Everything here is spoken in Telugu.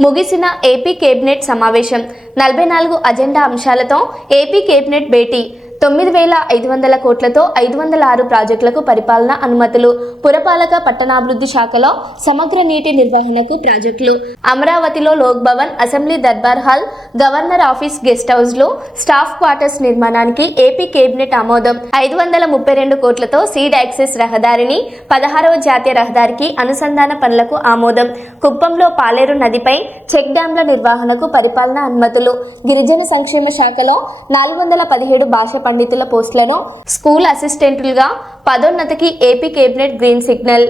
ముగిసిన ఏపీ కేబినెట్ సమావేశం. నలభై నాలుగు అజెండా అంశాలతో ఏపీ కేబినెట్ భేటీ. తొమ్మిది వేల ఐదు వందల కోట్లతో ఐదు వందల ఆరు ప్రాజెక్టులకు పరిపాలన అనుమతులు. పురపాలక పట్టణాభివృద్ధి శాఖలో సమగ్ర నీటి నిర్వహణకు ప్రాజెక్టులు. అమరావతిలో Lok Bhavan assembly Darbar hall governor office guest హౌస్లో స్టాఫ్ క్వార్టర్స్ నిర్మాణానికి ఏపీ కేబినెట్ ఆమోదం. ఐదు వందల ముప్పై రెండు కోట్లతో సీడ్ యాక్సెస్ రహదారిని పదహారవ జాతీయ రహదారికి అనుసంధాన పనులకు ఆమోదం. కుప్పంలో పాలేరు నదిపై చెక్ డ్యాంల నిర్వహణకు పరిపాలన అనుమతులు. గిరిజన సంక్షేమ శాఖలో నాలుగు వందల పదిహేడు భాష పండితుల పోస్టులను స్కూల్ అసిస్టెంట్లుగా పదోన్నతికి ఏపీ కేబినెట్ గ్రీన్ సిగ్నల్